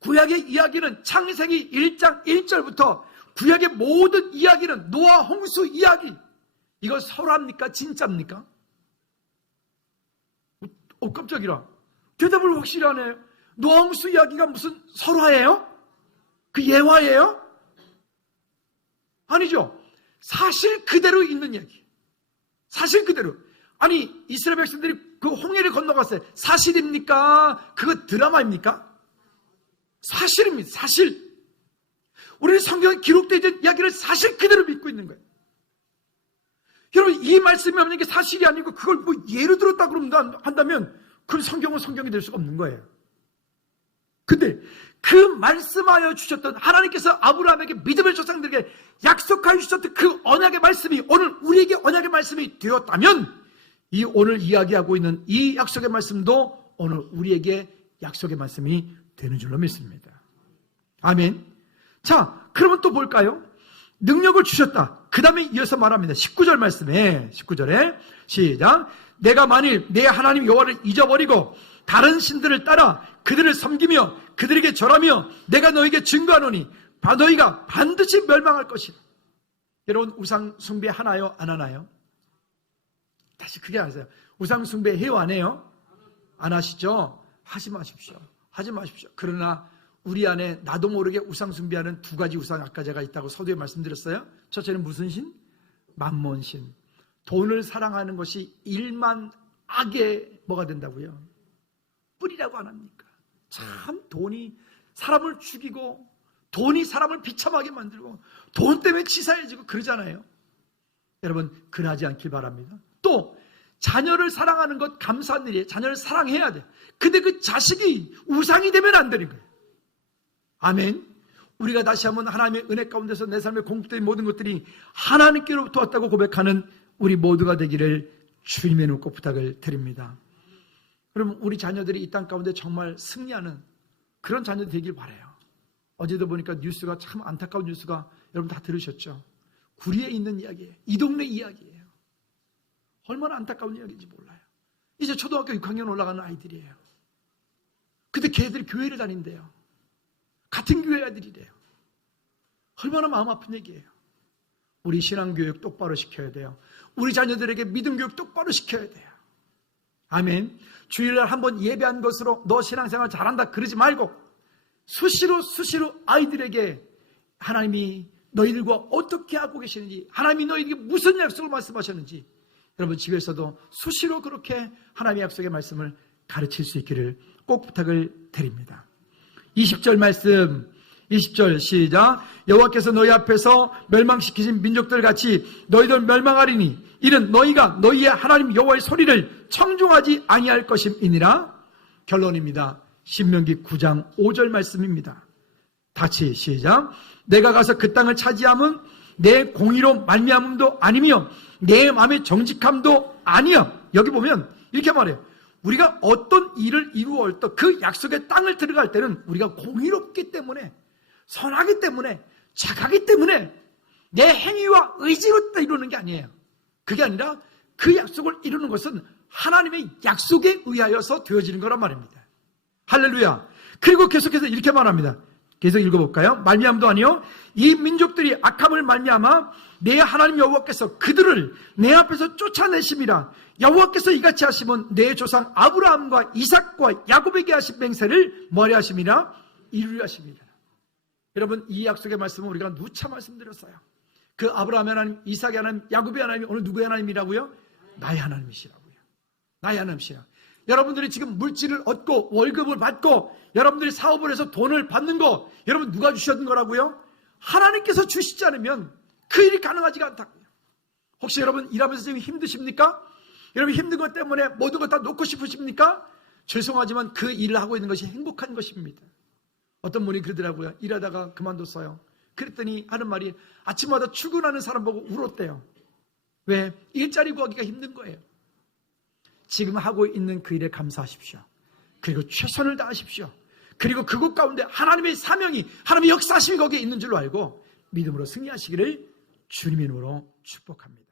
구약의 이야기는 창세기 1장 1절부터 구약의 모든 이야기는 노아 홍수 이야기. 이거 설화입니까? 진짜입니까? 깜짝이라. 대답을 확실히 하네요. 노아 홍수 이야기가 무슨 설화예요? 그 예화예요? 아니죠. 사실 그대로 있는 얘기. 사실 그대로. 아니 이스라엘 백성들이 그 홍해를 건너갔어요. 사실입니까? 그거 드라마입니까? 사실입니다. 사실. 우리는 성경에 기록되어 있는 이야기를 사실 그대로 믿고 있는 거예요. 여러분 이 말씀이 없는 게 사실이 아니고 그걸 뭐 예로 들었다 그러면 한다면 그 성경은 성경이 될 수가 없는 거예요. 근데 그 말씀하여 주셨던 하나님께서 아브라함에게 믿음의 조상들에게 약속하여 주셨던 그 언약의 말씀이 오늘 우리에게 언약의 말씀이 되었다면 이 오늘 이야기하고 있는 이 약속의 말씀도 오늘 우리에게 약속의 말씀이 되는 줄로 믿습니다. 아멘. 자, 그러면 또 볼까요? 능력을 주셨다. 그 다음에 이어서 말합니다. 19절 말씀에 19절에 시작. 내가 만일 내 하나님 여호와를 잊어버리고 다른 신들을 따라 그들을 섬기며 그들에게 절하며 내가 너에게 증거하노니 너희가 반드시 멸망할 것이다. 여러분 우상 숭배 하나요? 안 하나요? 다시 크게 하세요. 우상 숭배 해요? 안 해요? 안 하시죠? 하지 마십시오. 하지 마십시오. 그러나 우리 안에 나도 모르게 우상 숭배하는 두 가지 우상 아까 제가 있다고 서두에 말씀드렸어요. 첫째는 무슨 신? 만몬신. 돈을 사랑하는 것이 일만 악의 뭐가 된다고요? 뿌리라고 안 합니까? 참 돈이 사람을 죽이고 돈이 사람을 비참하게 만들고 돈 때문에 치사해지고 그러잖아요. 여러분 그러지 않길 바랍니다. 또 자녀를 사랑하는 것 감사한 일이에요. 자녀를 사랑해야 돼. 근데 그 자식이 우상이 되면 안 되는 거예요. 아멘. 우리가 다시 한번 하나님의 은혜 가운데서 내 삶의 공급된 모든 것들이 하나님께로부터 왔다고 고백하는 우리 모두가 되기를 주님의 눈 꼭 부탁을 드립니다. 그럼 우리 자녀들이 이 땅 가운데 정말 승리하는 그런 자녀들이 되길 바라요. 어제도 보니까 뉴스가 참 안타까운 뉴스가 여러분 다 들으셨죠? 구리에 있는 이야기예요. 이 동네 이야기예요. 얼마나 안타까운 이야기인지 몰라요. 이제 초등학교 6학년 올라가는 아이들이에요. 근데 걔들이 교회를 다닌대요. 같은 교회 아들이래요. 얼마나 마음 아픈 얘기예요. 우리 신앙교육 똑바로 시켜야 돼요. 우리 자녀들에게 믿음 교육 똑바로 시켜야 돼요. 아멘. 주일날 한번 예배한 것으로 너 신앙생활 잘한다 그러지 말고 수시로 아이들에게 하나님이 너희들과 어떻게 하고 계시는지, 하나님이 너희에게 무슨 약속을 말씀하셨는지 여러분 집에서도 수시로 그렇게 하나님의 약속의 말씀을 가르칠 수 있기를 꼭 부탁을 드립니다. 20절 말씀, 20절 시작. 여호와께서 너희 앞에서 멸망시키신 민족들 같이 너희들 멸망하리니 이는 너희가 너희의 하나님 여호와의 소리를 청중하지 아니할 것임이니라. 결론입니다. 신명기 9장 5절 말씀입니다. 다시 시작. 내가 가서 그 땅을 차지함은 내 공의로 말미암음도 아니며 내 마음의 정직함도 아니야. 여기 보면 이렇게 말해요. 우리가 어떤 일을 이루어 또 그 약속의 땅을 들어갈 때는 우리가 공의롭기 때문에, 선하기 때문에, 착하기 때문에 내 행위와 의지로 이루는 게 아니에요. 그게 아니라 그 약속을 이루는 것은 하나님의 약속에 의하여서 되어지는 거란 말입니다. 할렐루야. 그리고 계속해서 이렇게 말합니다. 계속 읽어볼까요? 말미암도 아니요 이 민족들이 악함을 말미암아 내 하나님 여호와께서 그들을 내 앞에서 쫓아내심이라. 여호와께서 이같이 하시면 내 조상 아브라함과 이삭과 야곱에게 하신 맹세를 뭐하리 하심이라? 이루리 하심이라. 여러분 이 약속의 말씀은 우리가 누차 말씀드렸어요. 그 아브라함의 하나님, 이삭의 하나님, 야곱의 하나님이 오늘 누구의 하나님이라고요? 나의 하나님이시라고요. 나의 하나님이시라. 여러분들이 지금 물질을 얻고 월급을 받고 여러분들이 사업을 해서 돈을 받는 거 여러분 누가 주셨는 거라고요? 하나님께서 주시지 않으면 그 일이 가능하지가 않다고요. 혹시 여러분 일하면서 지금 힘드십니까? 여러분 힘든 것 때문에 모든 것 다 놓고 싶으십니까? 죄송하지만 그 일을 하고 있는 것이 행복한 것입니다. 어떤 분이 그러더라고요. 일하다가 그만뒀어요. 그랬더니 하는 말이 아침마다 출근하는 사람 보고 울었대요. 왜? 일자리 구하기가 힘든 거예요. 지금 하고 있는 그 일에 감사하십시오. 그리고 최선을 다하십시오. 그리고 그곳 가운데 하나님의 사명이, 하나님의 역사심이 거기에 있는 줄로 알고 믿음으로 승리하시기를 주님의 이름으로 축복합니다.